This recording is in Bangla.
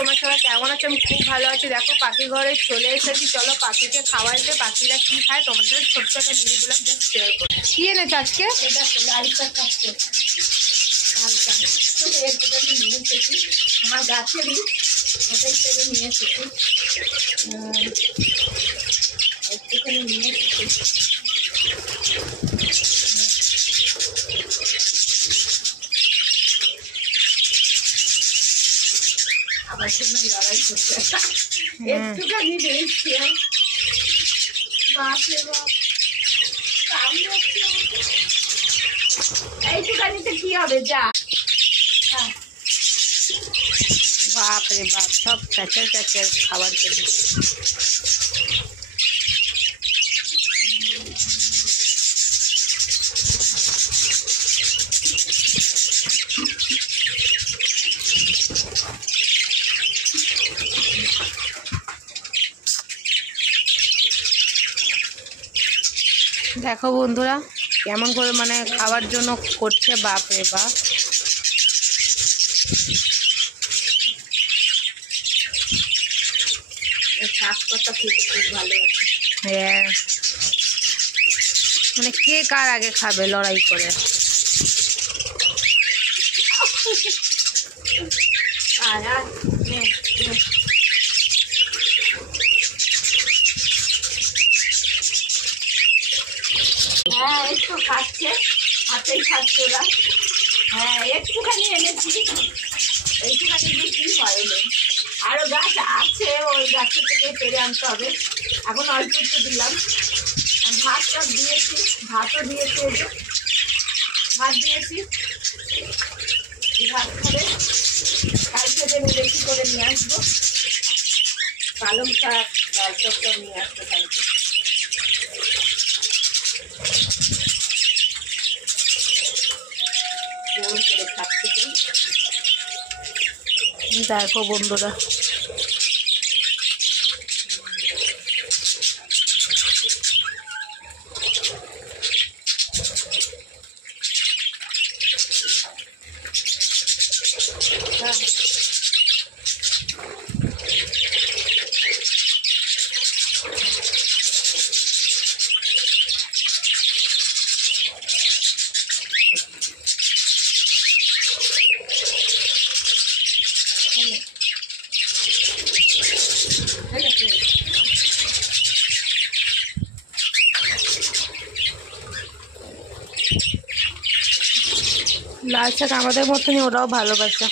তোমরা সবাই কেমন আছো? আমি খুব ভালো আছি। দেখো পাখি ঘরে চলে এসেছি, চলো পাখিকে খাওয়াইতে, পাখিরা কি খায় তোমাদের ছোট্ট একটা মিনিগুলো জাস্ট শেয়ার করো। কি এনেছো আজকে? আমার গাছেরই ওটাই করে নিয়ে এসেছি, একটুখানি নিয়ে এসেছি। আমার জন্য লড়াই করছে, একটুখানি দিয়েছি। বাপরে বাপ, এইটুখানিতে কি হবে? যা। হ্যাঁ, বাপরে বাপ, সব প্যাচার প্যাচার খাবার জন্য। দেখো বন্ধুরা কেমন করে মানে খাওয়ার জন্য করছে, বাপরে বাপ। শাক পাতা খেতে খুব ভালো আছে। হ্যাঁ, মানে কে কার আগে খাবে লড়াই করে। হ্যাঁ, একটু খাচ্ছে, হাতেই খাচ্ছে ওরা। হ্যাঁ, একটুখানি এনেছি, এইটুখানি দিয়ে কি হয়? আরো গাছ আছে, ওই গাছের থেকে পেরে আনতে হবে। এখন অল্প একটু দিলাম, ভাত টাত দিয়েছি, ভাতও দিয়েছি, ভাত দিয়েছি। ভাত খাবে, কালকে আমি বেশি করে নিয়ে আসবো। পালং শাক, লাল শাকটা নিয়ে আসবো কালকে। করে খাচ্ছে। দেখো বন্ধুরা লাল শাক আমাদের মতনই ওরাও ভালোবাসে।